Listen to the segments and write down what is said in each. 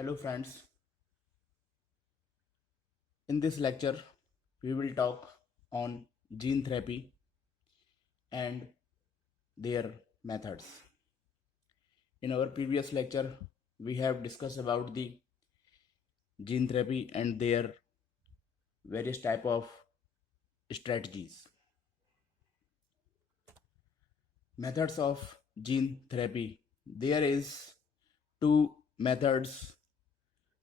Hello friends, in this lecture we will talk on gene therapy and their methods. In our previous lecture we have discussed about the gene therapy and their various type of strategies. Methods of gene therapy. There is two methods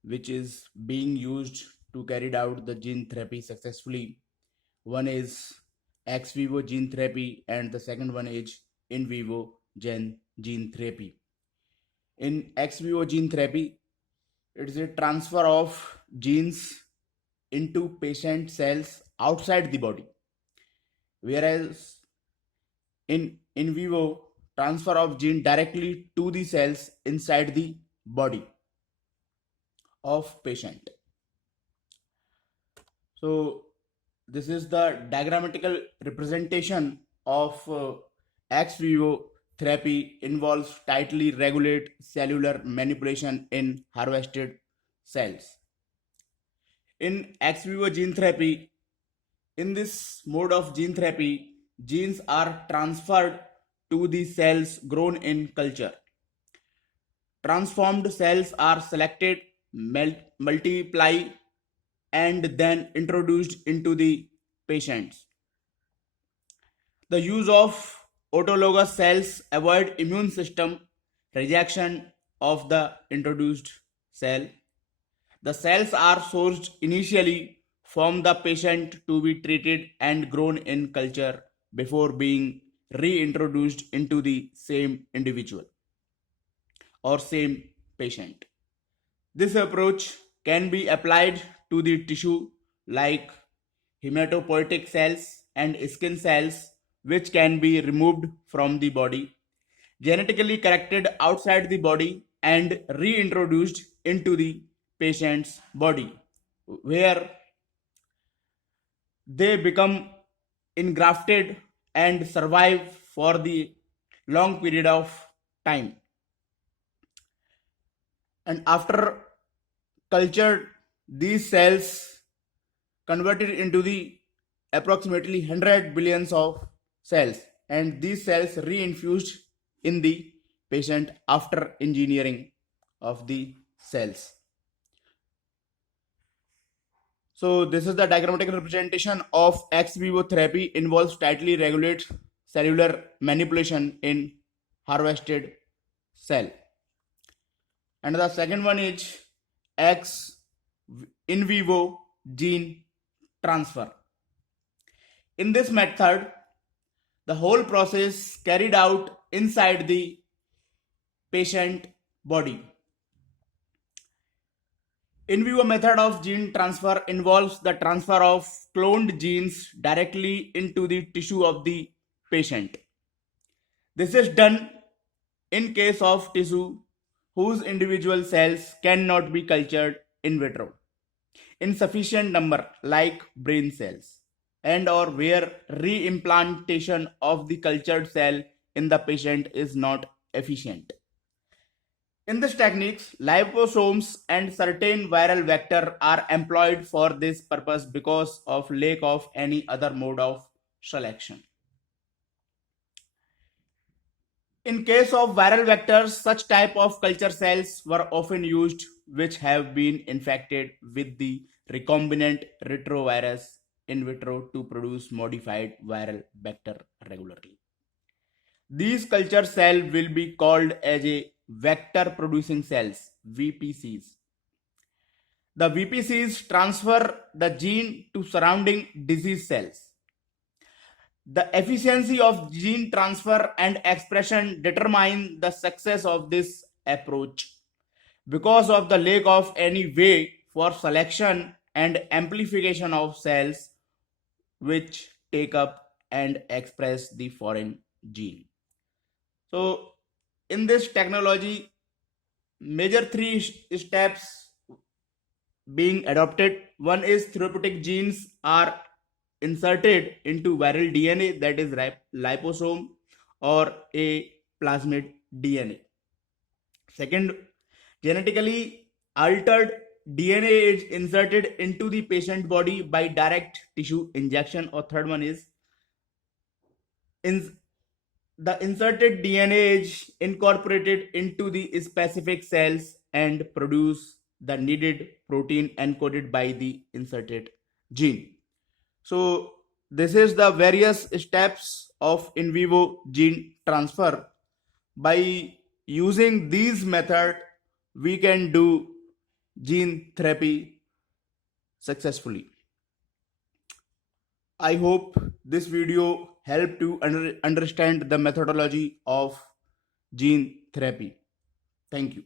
which is being used to carry out the gene therapy successfully. One is ex vivo gene therapy and the second one is in vivo gene therapy. In ex vivo gene therapy, it is a transfer of genes into patient cells outside the body, whereas in vivo transfer of gene directly to the cells inside the body of patient. So this is the diagrammatical representation of ex vivo therapy involves tightly regulate cellular manipulation in harvested cells. In ex vivo gene therapy, in this mode of gene therapy, genes are transferred to the cells grown in culture. Transformed cells are selected, multiply, and then introduced into the patients. The use of autologous cells avoid immune system rejection of the introduced cell. The cells are sourced initially from the patient to be treated and grown in culture before being reintroduced into the same individual or same patient. This approach can be applied to the tissue like hematopoietic cells and skin cells, which can be removed from the body, genetically corrected outside the body, and reintroduced into the patient's body, where they become engrafted and survive for the long period of time. And after cultured, these cells converted into the approximately 100 billions of cells, and these cells reinfused in the patient after engineering of the cells. So this is the diagrammatic representation of ex vivo therapy involves tightly regulate cellular manipulation in harvested cell. And the second one is ex in vivo gene transfer. In this method, the whole process carried out inside the patient body. In vivo method of gene transfer involves the transfer of cloned genes directly into the tissue of the patient. This is done in case of tissue whose individual cells cannot be cultured in vitro in sufficient number like brain cells, and or where reimplantation of the cultured cell in the patient is not efficient. In this techniques, liposomes and certain viral vector are employed for this purpose because of lack of any other mode of selection. In case of viral vectors, such type of culture cells were often used which have been infected with the recombinant retrovirus in vitro to produce modified viral vector regularly. These culture cell will be called as a vector producing cells, VPCs. The VPCs transfer the gene to surrounding disease cells. The efficiency of gene transfer and expression determine the success of this approach. Because of the lack of any way for selection and amplification of cells which take up and express the foreign gene. So in this technology, major three steps being adopted. One is therapeutic genes are inserted into viral DNA, that is liposome or a plasmid DNA. Second, genetically altered DNA is inserted into the patient body by direct tissue injection, or third one is the inserted DNA is incorporated into the specific cells and produce the needed protein encoded by the inserted gene. So this is the various steps of in vivo gene transfer. By using these method, we can do gene therapy successfully. I hope this video helped to understand the methodology of gene therapy. Thank you.